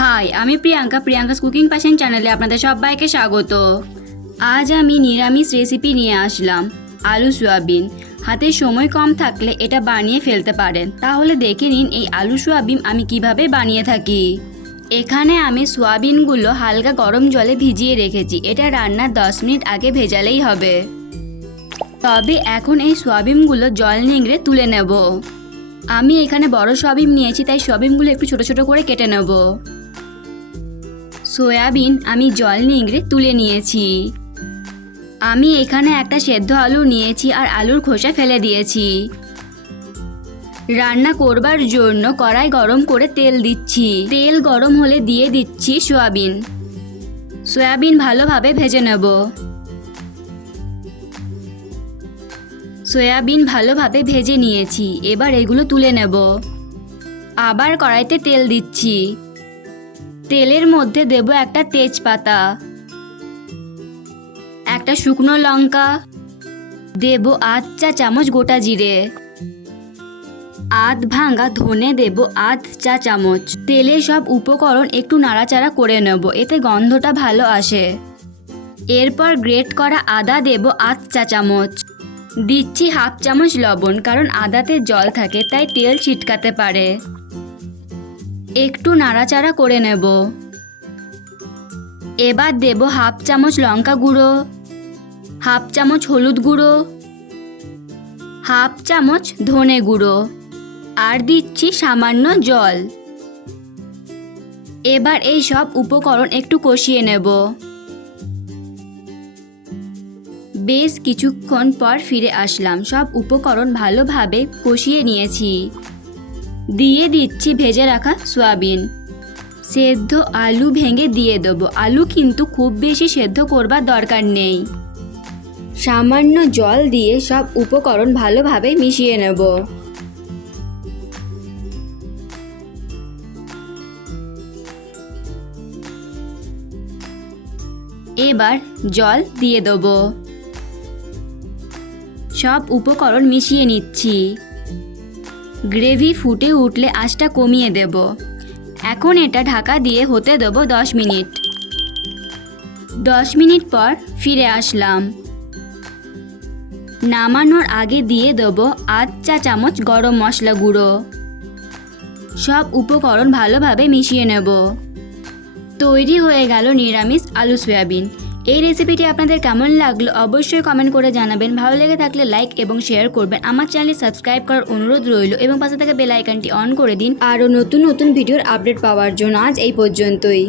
High, আমি Priyanka's cooking passion চ্যানেলে আপনাদের সবাইকে স্বাগত। আজ আমি নিরামিষ রেসিপি নিয়ে আসলাম, আলু সোয়াবিন। হাতে সময় কম থাকলে এটা বানিয়ে ফেলতে পারেন। তাহলে দেখে নিন এই আলু সোয়াবিন আমি কিভাবে বানিয়ে থাকি। এখানে আমি সোয়াবিনগুলো হালকা গরম জলে ভিজিয়ে রেখেছি। এটা রান্নার 10 মিনিট আগে ভেজালেই হবে। তবে এখন এই সোয়াবিনগুলো জল নিংড়ে তুলে নেব। আমি এখানে বড় সোয়াবিন নিয়েছি, তাই সোয়াবিনগুলো একটু ছোট ছোট করে কেটে নেব। সয়াবিন আমি জল নিংড়ে তুলে নিয়েছি। আমি এখানে একটা সেদ্ধ আলু নিয়েছি আর আলুর খোসা ফেলে দিয়েছি। রান্না করবার জন্য কড়াই গরম করে তেল দিচ্ছি। তেল গরম হলে দিয়ে দিচ্ছি সোয়াবিন। সয়াবিন ভালোভাবে ভেজে নেব। সয়াবিন ভালোভাবে ভেজে নিয়েছি। এবার এগুলো তুলে নেব। আবার কড়াইতে তেল দিচ্ছি। তেলের মধ্যে দেব একটা তেজপাতা, একটা শুকনো লঙ্কা, দেব আধ চা চামচ গোটা জিরে, আধ ভাঙা ধনে দেব আধ চা চামচ। তেলে সব উপকরণ একটু নাড়াচাড়া করে নেব, এতে গন্ধটা ভালো আসে। এরপর গ্রেট করা আদা দেব আধ চা চামচ। দিচ্ছি হাফ চামচ লবণ, কারণ আদাতে জল থাকে তাই তেল ছিটকাতে পারে। একটু নাড়াচাড়া করে নেব। এবার দেব হাফ চামচ লঙ্কা গুঁড়ো, হাফ চামচ হলুদ গুঁড়ো, হাফ চামচ ধনে গুঁড়ো, আর দিচ্ছি সামান্য জল। এবার এই সব উপকরণ একটু কষিয়ে নেব। বেশ কিছুক্ষণ পর ফিরে আসলাম। সব উপকরণ ভালোভাবে কষিয়ে নিয়েছি। দিয়ে দিচ্ছি ভেজে রাখা সয়াবিন। সেদ্ধ আলু ভেঙে দিয়ে দেবো। আলু কিন্তু খুব বেশি সেদ্ধ করবার দরকার নেই। সামান্য জল দিয়ে সব উপকরণ ভালোভাবে মিশিয়ে নেব। এবার জল দিয়ে দেবো। সব উপকরণ মিশিয়ে নিচ্ছি। গ্রেভি ফুটে উঠলে আঁচটা কমিয়ে দেব। এখন এটা ঢাকা দিয়ে হতে দেব 10 মিনিট। 10 মিনিট পর ফিরে আসলাম। নামানোর আগে দিয়ে দেব আধ চা চামচ গরম মশলা গুঁড়ো। সব উপকরণ ভালোভাবে মিশিয়ে নেব। তৈরি হয়ে গেল নিরামিষ আলু সোয়াবিন। এই রেসিপিটি আপনাদের কেমন লাগলো অবশ্যই কমেন্ট করে জানাবেন। ভালো লেগে থাকলে লাইক এবং শেয়ার করবেন। আমার চ্যানেলে সাবস্ক্রাইব করার অনুরোধ রইল এবং পাশে থাকা বেল আইকনটি অন করে দিন আরও নতুন নতুন ভিডিওর আপডেট পাওয়ার জন্য। আজ এই পর্যন্তই।